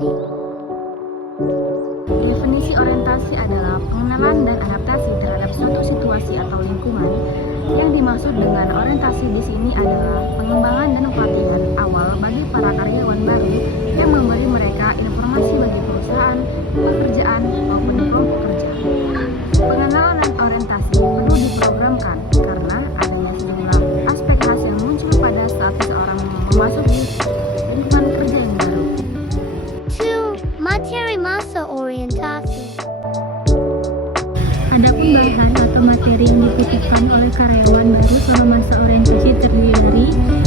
orientasi. Definisi orientasi adalah pengenalan dan adaptasi terhadap suatu situasi atau lingkungan. Yang dimaksud dengan orientasi di sini adalah pengembangan dan pelatihan awal bagi para karyawan baru yang memberi mereka informasi bagi perusahaan, pekerjaan, maupun kelompok kerja. Pengenalan dan orientasi perlu diprogramkan karena adanya sejumlah aspek khas yang muncul pada saat seseorang memasuki lingkungan kerja yang baru. 2. Materi masa orientasi. Adapun bahan atau materi yang dibutuhkan oleh karyawan baru selama masa orientasi terdiri dari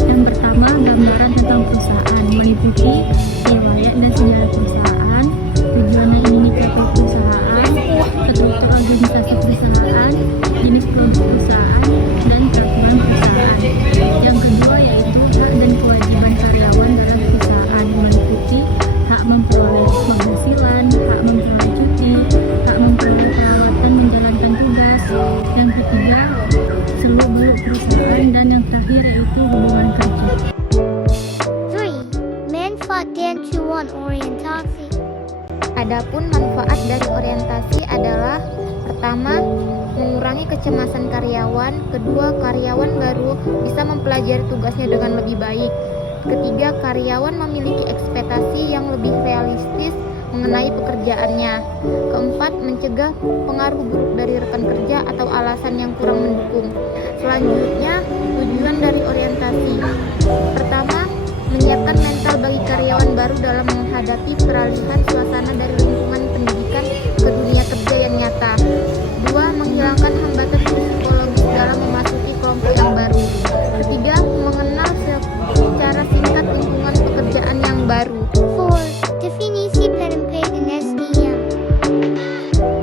yang pertama, gambaran tentang perusahaan, meliputi riwayat dan sejarah perusahaan, tujuan yang ingin dicapai perusahaan, struktur organisasi perusahaan, jenis produk perusahaan, dan peraturan perusahaan. Yang kedua yaitu hak dan kewajiban karyawan dalam perusahaan, meliputi hak memperoleh penghasilan, hak memperoleh cuti, hak memperoleh perawatan menjalankan tugas. Yang ketiga, seluk-beluk perusahaan, dan yang terakhir yaitu hubungan kerja. 3. Manfaat dan tujuan orientasi. Adapun manfaat dari orientasi adalah pertama, mengurangi kecemasan karyawan, kedua, karyawan baru bisa mempelajari tugasnya dengan lebih baik, ketiga, karyawan memiliki ekspektasi yang lebih realistis mengenai pekerjaannya, keempat, mencegah pengaruh buruk dari rekan kerja atau alasan yang kurang mendukung. Selanjutnya, tujuan dari orientasi. Pertama, menyiapkan mental bagi karyawan baru dalam menghadapi peralihan suasana dari lingkungan pendidikan ke dunia kerja yang nyata. Dua, menghilangkan hambatan psikologis dalam memasuki kelompok yang baru. Ketiga, mengenal secara singkat lingkungan pekerjaan yang baru. 4. Definisi penempatan SDM.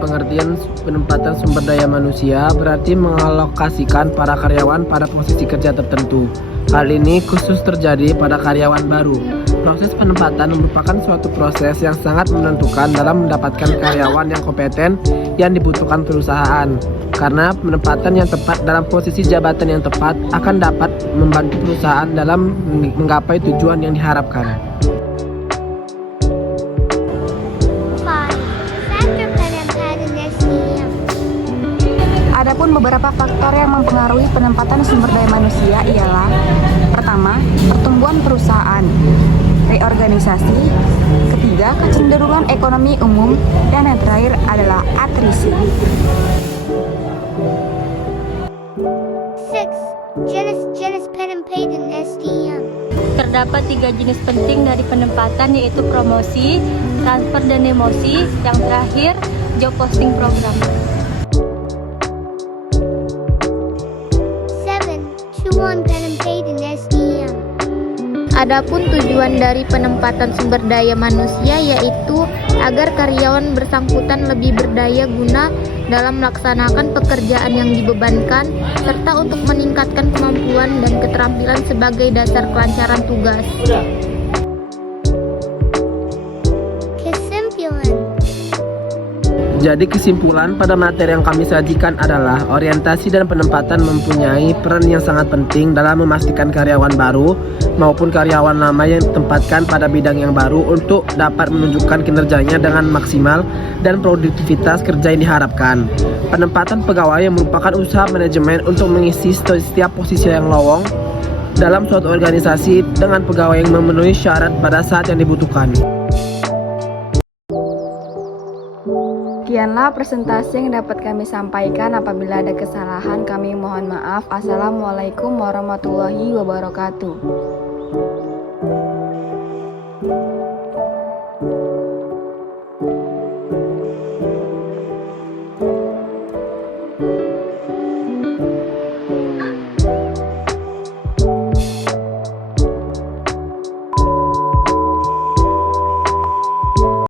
Pengertian penempatan sumber daya manusia berarti mengalokasikan para karyawan pada posisi kerja tertentu. Hal ini khusus terjadi pada karyawan baru. Proses penempatan merupakan suatu proses yang sangat menentukan dalam mendapatkan karyawan yang kompeten yang dibutuhkan perusahaan. Karena penempatan yang tepat dalam posisi jabatan yang tepat akan dapat membantu perusahaan dalam menggapai tujuan yang diharapkan. 5. Faktor penempatan SDM. Adapun beberapa faktor yang mempengaruhi penempatan sumber daya manusia ialah: pertama, pertumbuhan perusahaan, reorganisasi, ketiga, kecenderungan ekonomi umum, dan yang terakhir adalah atrisi. 6. Jenis-jenis penempatan SDM. Terdapat 3 jenis penting dari penempatan, yaitu promosi, transfer dan demosi, yang terakhir job posting program. 7. Tujuan penempatan SDM. Adapun tujuan dari penempatan sumber daya manusia yaitu agar karyawan bersangkutan lebih berdaya guna dalam melaksanakan pekerjaan yang dibebankan, serta untuk meningkatkan kemampuan dan keterampilan sebagai dasar kelancaran tugas. Kesimpulan. Jadi kesimpulan pada materi yang kami sajikan adalah orientasi dan penempatan mempunyai peran yang sangat penting dalam memastikan karyawan baru maupun karyawan lama yang ditempatkan pada bidang yang baru untuk dapat menunjukkan kinerjanya dengan maksimal dan produktivitas kerja yang diharapkan. Penempatan pegawai yang merupakan usaha manajemen untuk mengisi setiap posisi yang lowong dalam suatu organisasi dengan pegawai yang memenuhi syarat pada saat yang dibutuhkan. Sekianlah presentasi yang dapat kami sampaikan. Apabila ada kesalahan, kami mohon maaf. Assalamualaikum warahmatullahi wabarakatuh.